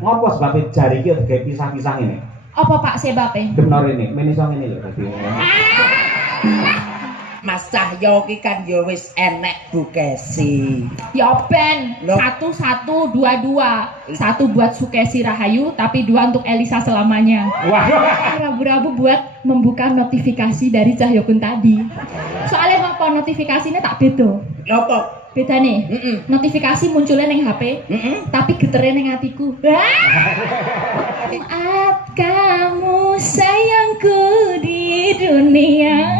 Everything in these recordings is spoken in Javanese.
ngopo sebab jari iki digawe pisah-pisah ngene? Apa Pak sebabe? Denor ini, meniso ngene lho dadi. Mas Cahyo ki kan ya wis enek Bukesi. Ya ben, Loh. 1122. 1 buat Sukesi Rahayu, tapi 2 untuk Elisa selamanya. Wah. Rabu-rabu buat membuka notifikasi dari Cahyo Kun tadi. Soalnya apa notifikasinya tak beda. Apa? Beda nih. Notifikasi munculnya neng HP, tapi geternya neng hatiku. Saat kamu sayangku di dunia ini.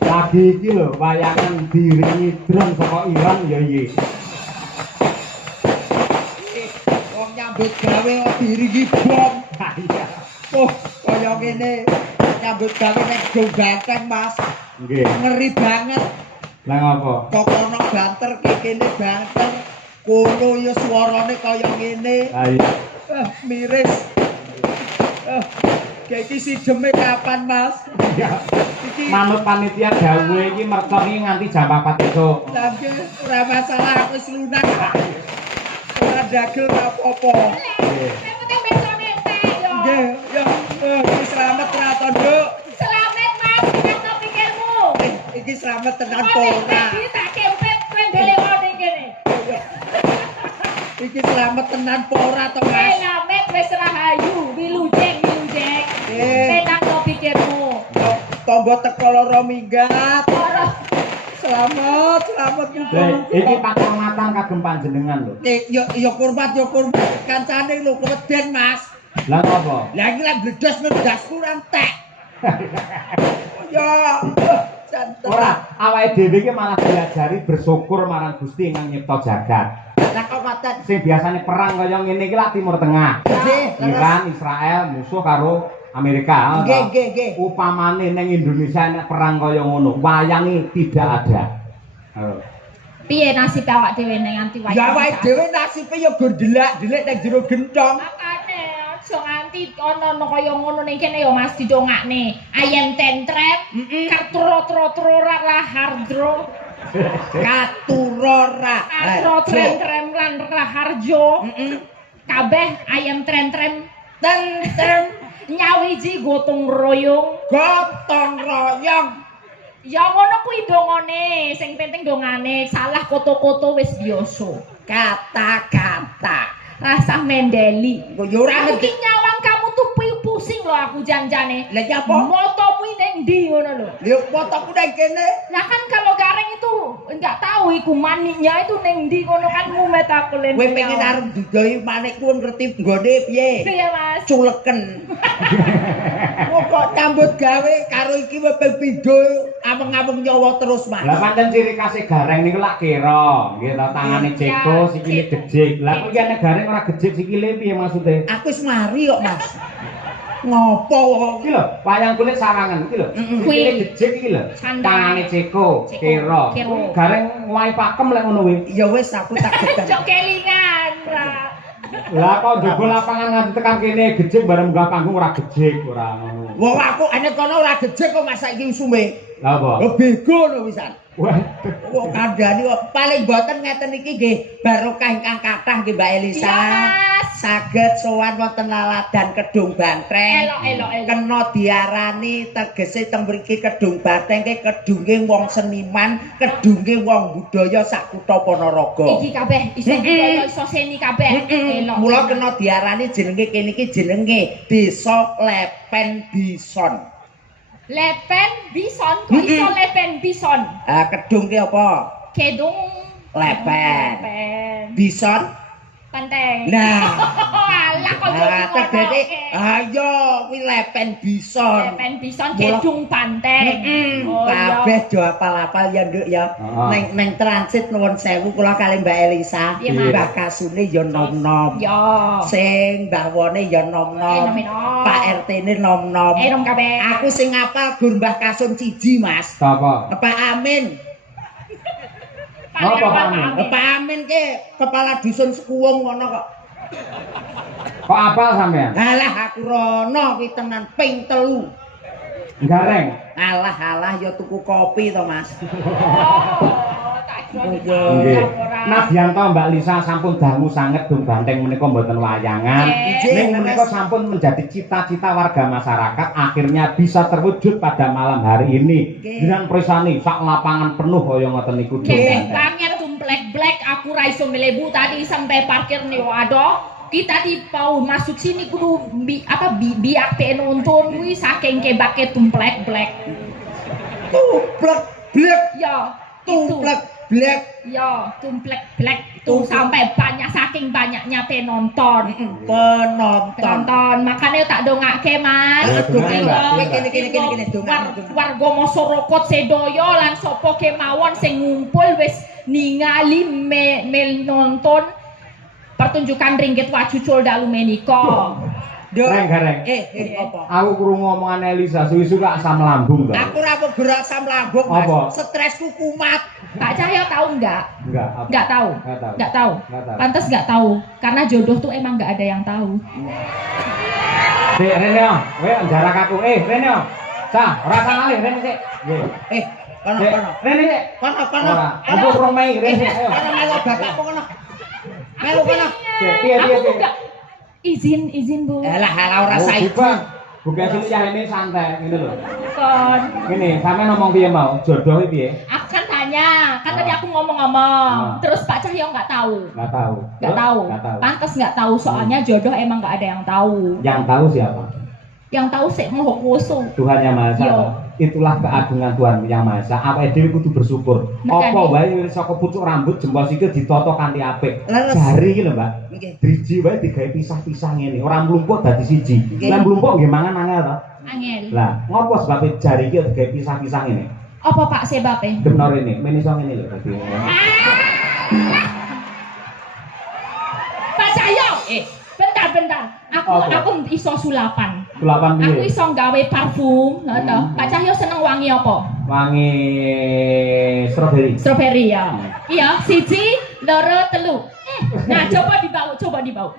Lagi iki lho wayangan diringi drum saka Iran ya iki. Wong nyambut gawe kok diringi bom. Iya. Oh, kaya ngene nyambut gawe nek go ganteng Mas. Nggih. Ngeri banget. Lah ngopo? Kok kono banter kene banter. Kono ya suarane kaya ngene. Ha iya. Miris. Kayak iki sideme kapan Mas? Ya. Iki Manut panitia dawuhe iki mercon iki nganti jam 4 esuk. lagi ora masalah aku wis lunak. Ora dagel apa-apa. Nggih. Penting besok entek yo. Nggih, ya wis selamat ra tondo. Selamat Mas, kita pikirmu. Iki selamat tenan Kok ora. iki tak kempet kendele ngene kene. Iki selamat tenan ora to Mas? Selamat wis rahayu, wilujeng. Eh, Penang to pikirmu. tombo teko loro minggat. Selamat Lah iki pakurmatan kagem panjenengan lho. Ya kurmat kancane lho keweden Mas. Lah ngopo? Lah iki lek bledos ngedas kurang tek. Ya, santen. Ora, awake dhewe iki malah diajari bersyukur marang Gusti ingkang nyipta jagat. Lah kok ngoten. Sing biasane perang kaya ngene iki lak Timur Tengah. Nggih, Iran, Israel musuh karo Amerika. Nggih. Upamane ning Indonesia nek perang kaya ngono, wayange tidak ada. Piye nasib awak dhewe ning nganti wayang? Ya awake dhewe nasibe ya gur delak-delik ning jero gentong. Makane aja nganti ana kaya ngono ning kene ya Mas didongakne. Ayam tentrem, kartro rahardro. Katurora. Kartro trem lan raharjo. Kabeh ayam trem Ten nyawiji gotong royong. gotong royong. Ya ngono kuwi dongane, sing penting dongane, salah koto-koto wis biasa. Kata-kata. Rasah mendeli. Kok ya ora Aku ngerti. ki nyawang kamu tuh pusing loh aku janjane. Lah nyapa? Motomu ning ndi ngono lho. Lha fotoku nang kene. Nah kan kalau gareng itu enggak tahu iku maniknya itu ning ndi ngono kan mumet aku len. Kowe pengen arep didoi manikku ngerti nggone piye? Iya Mas. Culeken. Kok nyambut gawe karo iki webel pindho ameng-ameng nyawa terus Mas. Lah pancen ciri khas gareng niku lak kira, nggih ta tangane ceko, sikile gejik. Lah kok nek gareng ora gejik sikile piye maksude? Aku wis mari kok Mas. Ngopo Iki lho, wayang kulit sawangan iki lho. Sikile gejik iki lho. Tangane ceko, kira. Gareng wae pakem lek ngono kuwi. ya wis aku tak gedan. Cok kelingan. Ra. Lah kok njaba lapangan nganti tekan kene gejik bareng munggah panggung ora gejik ora ngono. Wong aku enek kono ora gejek kok Mas saiki usume. Lah apa? Oh bego lho wisan. Waduh. Wong kandhani kok paling boten ngeten iki nggih barokah ingkang kathah nggih Mbak Elisa. Iya Mas, saged sowan wonten laladan Kedung Bantreng. Elok. Kena diarani tegese teng mriki Kedung Bantreng ke kedunge wong seniman, kedunge wong budaya sak kutha Ponorogo. Iki kabeh iso budaya iso seni kabeh. Elok. Mula kena diarani jenenge kene iki jenenge Desa Lepen Bison. Lepen Bison, kok iso Lepen Bison? Kedung ki apa? Kedung Lepen. Bison. Panteng. Nah, alah kok tegese ayo kuwi Lepen Bison. Lepen Bison Kedung Panteng. Kabeh do apal-apal ya Nduk ya. Neng transit nuwun sewu kula kali Mbak Elisa. Mbah Kasune ya nom-nom. Ya. Sing Mbah Wone ya nom-nom. Pak RT-ne nom-nom. Nom kabeh. Aku sing apal gur Mbah Kasun siji, Mas. Sapa? Pak Amin. Apa Pak Amin? Pak Amin ke kepala dusun Sekuwung ngono kok. Kok apal sampean? Alah aku rono kuwi tenan ping 3. Gareng. Alah ya tuku kopi to, Mas. Nggih. Nadyanto Mbak Lisa sampun dangu sanget Dung Banteng menika mboten wayangan. Ning menika sampun menjadi cita-cita warga masyarakat akhirnya bisa terwujud pada malam hari ini. Dengan presani sak lapangan penuh kaya ngoten niku Dung Banteng. Banget tumplek-blek aku ra iso melebu tadi sampai parkir nih waduh. Kita di mau masuk sini kudu biak nonton kuwi saking kebake tumplek-blek. Tumplek-blek. Ya, tumplek-blek. Ya, tumplek-blek tuh sampai banyak saking banyaknya penonton. Penonton. Makanya tak dongake Mas. Kene Warga masyarakat sedoyo lan sapa kemawon sing ngumpul wis ningali mel nonton pertunjukan Ringgit Wacucul dalu menika. Gareng. Apa? Aku krungu omongan Elisa suwi-suwi kok asam lambung to. Aku ora mau gerak asam lambung, Mas. Stresku kumat. Pak Cahyo tahu enggak? Enggak tahu. Enggak tahu. Pantes enggak tahu. Karena jodoh tuh emang enggak ada yang tahu. Dek Rene, kowe jarak aku. Rene. Sah, ora sangalih Rene sik. Nggih. Kono. Rene sik. Kono. Aku romei Rene ayo. Kono melu bapakmu kono. Melu kono. Piye. Enggak. Izin Bu. Alah ora saiki. Bukan sini ya ini santai gitu loh. Kon. Gini, sampe ngomong piye mau? Jodoh piye? Aku kan tanya, kan tadi aku ngomong-ngomong. Terus Pak Cahyo nggak tahu. Nggak tahu. Nggak tahu. Pantes nggak tahu soalnya jodoh emang nggak ada yang tahu. Yang tahu siapa? Yang tahu sih Maha Kuwasa. Tuhan Yang Maha Esa. Itulah keagungan Tuhan Yang Maha Esa. Awake dhewe kudu bersyukur. Apa wae saka pucuk rambut jempol sikil ditata kanthi apik. Jari iki lho, Mbak. Driji wae digawe pisah-pisah ngene. Ora mlumpuk dadi siji. Lah mlumpuk nggih mangan angel to? Angel. Lah, ngopo sebabe jari iki digawe pisah-pisah ngene? Apa Pak sebabe? Demno rene, men iso ngene lho dadi. Pak Cahyo. Bentar. Aku iso sulapan. Sulapan piye? Aku iso gawe parfum, ngono. Pak Cahyo seneng wangi apa? Wangi strawberry. Strawberry ya. Iya, 1, 2, 3. Nah, coba dibau.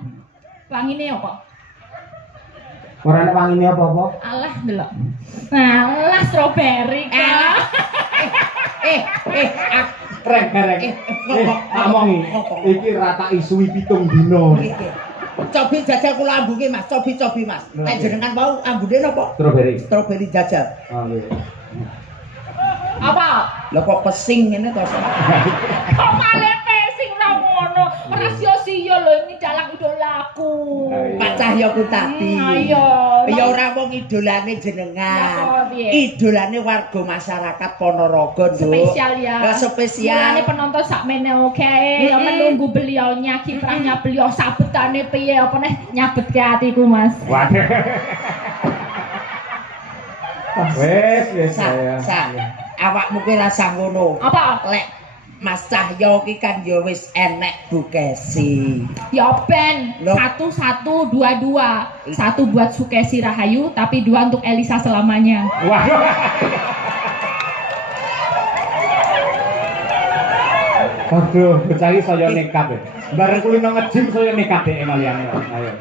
Wangine apa? Ora ana wangine apa-apa. Alah, delok. Alah strawberry kok. Reng. Ngomongi. Iki rata isuwi 7 dino. Cobi jajal kula ambune Mas, cobi Mas. Nek jenengan mau ambune napa? Strawberry jajal. Oh iya. Apa? Lah kok pesing ngene to. Kok malah pesing ra ngono. Ora sia-sia lho ini dalang idolaku. Pak Cahyo ku tadi. Ayo. Ya ora wong idolane jenengan. Idolane warga masyarakat Ponorogo, Nduk. Spesial ya. Spesial. Mulane penonton sakmene oke. Ya menunggu beliaunya, kiprahnya beliau sabetane piye apa neh nyabet ke hatiku, Mas. Waduh. Wes saya. Awakmu ki rasa ngono. Apa? Lek Mas Cahyo ki kan ya wis enek Bukesi. Ya ben 1, 1, 2, 2. 1 buat Sukesi Rahayu, tapi 2 untuk Elisa selamanya. Wah. Aduh, becari saya nekat ya. Bareng kulino nge-gym saya nekat deh kalian. Ayo.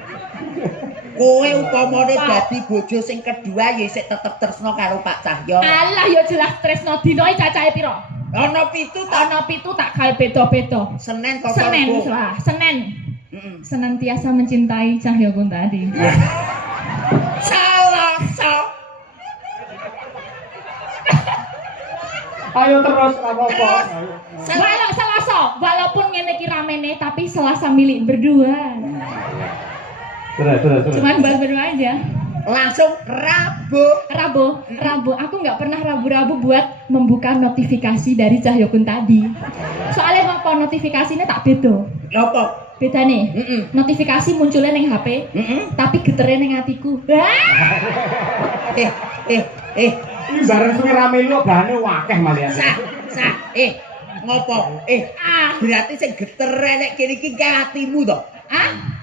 Kowe upamane dadi bojo sing kedua ya isih tetep tresno karo Pak Cahyo. Alah ya jelas tresno dino cacahe piro? Ana 7 ta? Ana 7 tak gawe beda-beda. Senin kok Senin lah, Senin. senantiasa mencintai Cahyo Kuntadi. Selasa. Ayo terus apa-apa. Walau Selasa, walaupun ngene iki ramene tapi Selasa milik berdua. Terus. Cuman buat berdua aja. Langsung Rabu. Rabu. Aku nggak pernah rabu-rabu buat membuka notifikasi dari Cahyo Kuntadi. Soalnya apa notifikasinya tak beda. Apa? Beda nih. Notifikasi munculnya neng HP, tapi geternya neng hatiku. Ini bareng suwi rame lu bahane wakeh malian. Ngopo? Berarti sing geter nek kene iki hatimu to?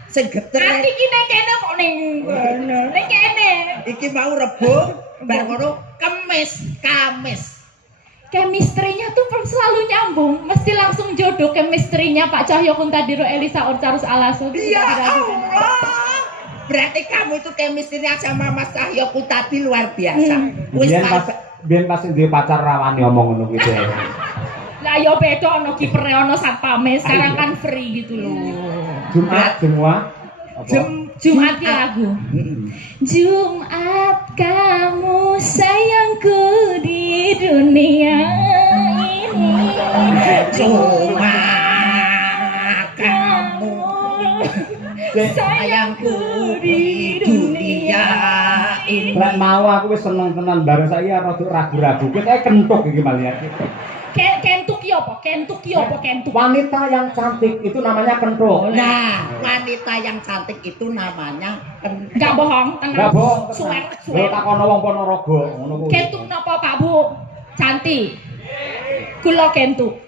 Sing geter. Ati iki neng kene kok neng ngono. Neng kene. Iki mau Rebo, bar ngono Kamis. Chemistry-nya tuh selalu nyambung, mesti langsung jodoh chemistry-nya Pak Cahyo Kuntadi ro Elisa Orcarus Alaso. Ya Allah. Berarti kamu itu chemistry-nya sama Mas Cahyo Kuntadi luar biasa. Wis Biyen pas duwe pacar rawani omong ngono gitu ya. Lah yo beda ono kipere ono satpame, sekarang kan free gitu loh. Jumat semua. Jumat ya lagu. Jumat kamu sayangku di dunia ini. Jumat kamu sayangku di dunia ini. Lek mau aku wis seneng tenan bareng saiki rada ragu-ragu. Kita kentuk iki malian. Kentuk ki apa? Kentuk. Wanita yang cantik itu namanya kentuk. Nah, wanita yang cantik itu namanya kentuk. Enggak bohong, tenang. Enggak bohong. Suwer. Lho takono wong Ponorogo ngono kuwi. Kentuk napa Pak Bu? Cantik. Kula kentuk.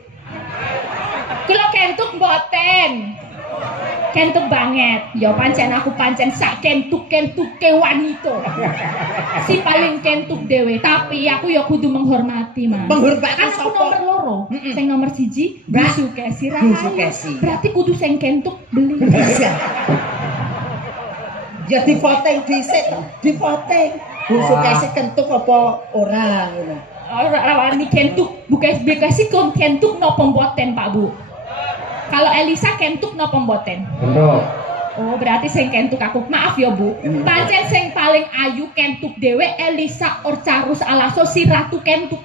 Mboten. Kentuk banget. Ya pancen aku sak kentuk-kentuke wanita. Si paling kentuk dhewe, tapi aku ya kudu menghormati, Mas. Menghormati kan aku sapa? nomor loro. Sing nomor 1 Bu Sukesi Rahayu. Bu Sukesi. Berarti kudu sing kentuk beli. Ya di voting dhisik, di voting. Bu Sukesi kentuk apa ora ngono. Ora rawani kentuk, bukan bekasi kentuk napa mboten Pak Bu? Kalau Elisa kentuk napa mboten? Kentuk. Oh, berarti sing kentuk aku. Maaf ya, Bu. Pancen sing paling ayu kentuk dhewe Elisa Orcarus Alaso si Ratu kentuk.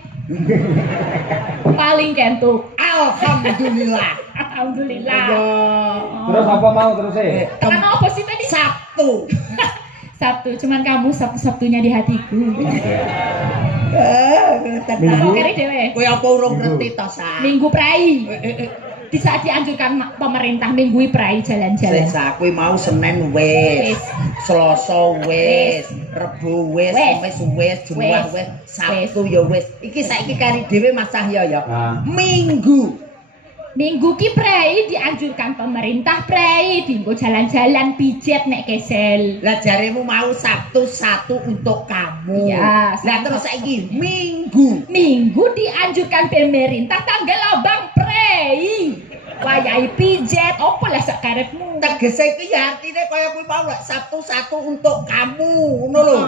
Paling kentuk. Alhamdulillah. Alhamdulillah. Terus apa mau terus e? Tekan apa sih tadi? Sabtu, cuman kamu Sabtu-Sabtunya di hatiku. Minggu. Kere dhewe. Kowe apa urung ngerti to, Sa? Minggu prai. Di saat dianjurkan pemerintah minggu prai jalan-jalan. Sa kuwi mau Senin wis, Selasa wis, Rebo wis, Kamis wis, Jumat wis, Sabtu ya wis. Iki saiki kari dhewe Mas Cahyo ya. Minggu ki prei dianjurkan pemerintah prei dienggo jalan-jalan pijet nek kesel. Lah jaremu mau Sabtu satu untuk kamu. Ya, lah terus saiki Minggu dianjurkan pemerintah tanggal abang prei. Wayahe pijet opo lah sak karepmu. Tegese iki ya artine kaya kuwi mau lek Sabtu satu untuk kamu ngono lho.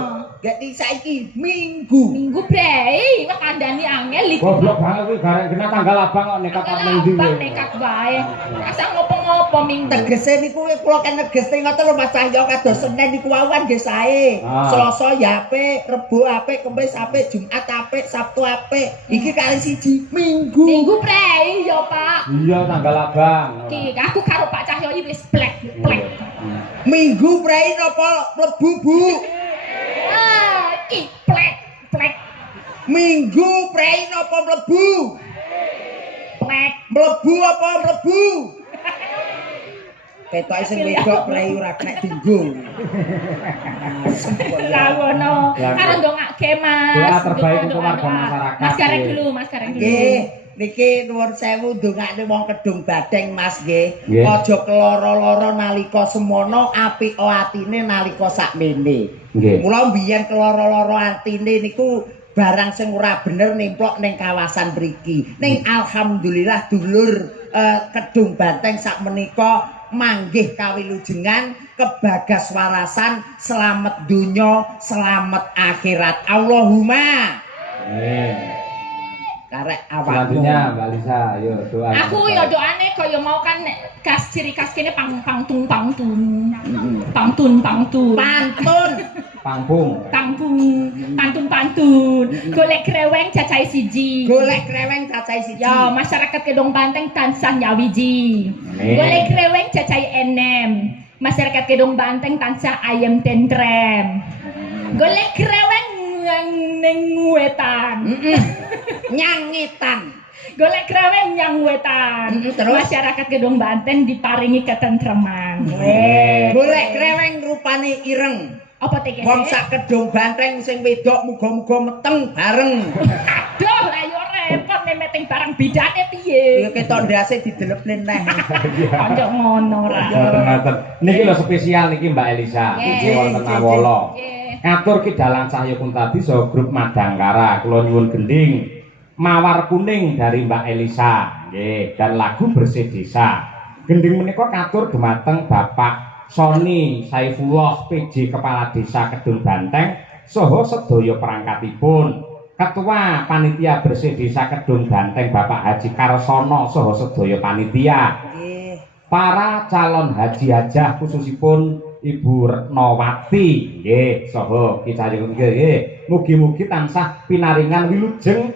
Dadi saiki Minggu prei wis kandhani angel iki. Goblok banget kuwi garek kena tanggal abang kok nekat ning ndi. Nekat wae. Asa ngopo-ngopo Minggu. Tegese niku kula kan negese ngoten lho Mas Cahyo kados Senin niku awan nggih sae. Selasa ya apik, Rebo apik, Kamis apik, Jumat apik, Sabtu apik. Iki kali siji Minggu prei ya Pak. Iya tanggal abang. Ki aku karo Pak Cahyo iki wis plek. Minggu prei napa mlebu Bu? Ki plek. Minggu prei napa mlebu? Plek. Mlebu apa mlebu? Ketoke sing wedok prei ora kena dinggo. Lah ngono. Karo ndongake Mas. Doa terbaik untuk warga masyarakat. Mas Gareng dulu. Nggih, niki nuwun sewu ndongakne wong Kedung Badeng Mas nggih. Aja keloro-loro nalika semono, apik atine nalika sakmene. Nggih. Mula mbiyen keloro-loro atine niku barang sing ora bener nemplok ning kawasan mriki. Ning alhamdulillah dulur Kedung Badeng sakmenika manggih kawilujengan kebagaswarasan selamat dunya selamat akhirat Allahumma amin. Karek awakmu selanjutnya Mbak Lisa ayo doa aku ya doane kaya mau kan khas ciri khas kene pangtun. Pantun. Pantun. Pantun. Golek kreweng cacai siji. Ya, masyarakat Kedung Banteng tansah nyawiji. Golek kreweng cacai enem. Masyarakat Kedung Banteng tansah ayam tentrem. Golek kreweng ning wetan. Nyangitan. Golek kreweng nyang wetan. Terus masyarakat Kedung Banteng diparingi ketentreman. Golek kreweng rupane ireng. Apa tegese? Wong sak Kedung Banteng sing wedok muga-muga meteng bareng. Aduh, lah yo repot meting bareng bidane piye? Ya ketok ndase didelepne neh. Kanca ngono ora. Ngoten-ngoten. Niki lho spesial niki Mbak Elisa. Niki wonten Awolo. Ngatur Ki Dalang Cahya Kuntadi saha grup Madangkara. Kula nyuwun gending Mawar Kuning dari Mbak Elisa. Nggih, dan lagu Bersih Desa. Gending menika katur dumateng Bapak Soni Saifullah PJ Kepala Desa Kedung Banteng saha sedaya perangkatipun. Ketua Panitia Bersih Desa Kedung Banteng Bapak Haji Karsono saha sedaya panitia. Para calon haji hajah khususipun Ibu Retnowati nggih saha Ki Cahya nggih. Mugi-mugi tansah pinaringan wilujeng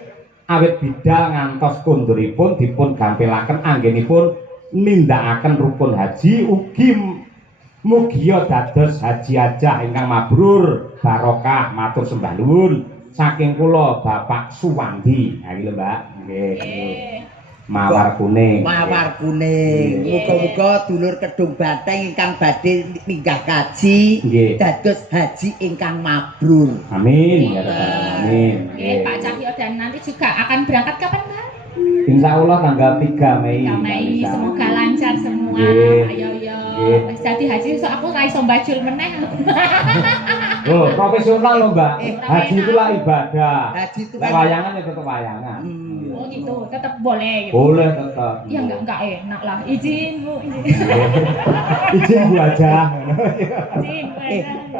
awit bidal ngantos konduripun dipun gampilaken anggenipun nindakaken rukun haji ugi mugia dados haji hajah ingkang mabrur barokah matur sembah nuwun saking kula Bapak Suwandi. Ha iki lho Mbak nggih. Mawar Kuning. Muga-muga dulur Kedung Banteng ingkang badhe minggah kaji dados haji ingkang mabrur. Amin ya Rabbal alamin. Nggih, Pak Cahyo dan nanti juga akan berangkat kapan, Pak? Insyaallah tanggal 3 Mei. 3 Mei, semoga lancar semua. Ayo yo. Wis dadi haji so aku ra iso mbajul meneh. Oh, profesional loh Mbak. Haji itulah ibadah. Haji itu kan wayangan ya tetap wayangan. Oh gitu, tetap boleh gitu. Boleh tetap. Ya enggak enak lah. Izin Bu, izin. Izin Bu aja. Izin Bu.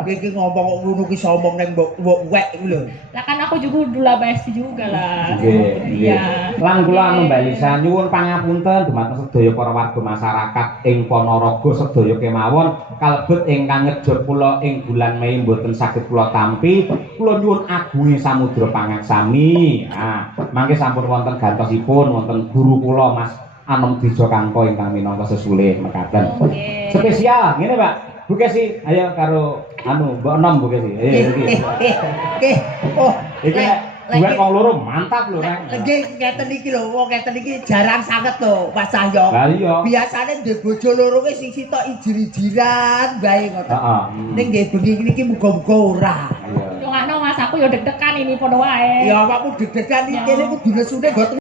Iki ngomong kok ngono ki sombong ning mbok wek iku lho. Lah kan aku juga dula besti juga lah. Iya. Lan kula anu Mbak Lisa nyuwun pangapunten dumateng sedaya para warga masyarakat ing Ponorogo sedaya kemawon kalebet ingkang ngejot kula ing bulan Mei mboten saged kula tampi. Kula nyuwun agunge samudra pangaksami. Nah, mangke sampun wonten gantosipun wonten guru kula Mas Anom Dijo Kangko ingkang minangka sesulih mekaten. Spesial ngene Pak. Bu Kesi, ayo karo anu Mbok Enom Bu Kesi. Ayo iki. Oh, iki duet wong loro mantap lho Rek. Nggih, ngeten iki lho, wong ngeten iki jarang sanget to, Mas Cahyo. Lah iya. Biasane ndek bojo loro ki sing sitok ijir-ijiran bae ngoten. Heeh. Ning nggih bengi iki muga-muga ora. Yo ngono Mas, aku yo deg-degan ini padha wae. Ya awakmu deg-degan iki kene kudu nesune nggo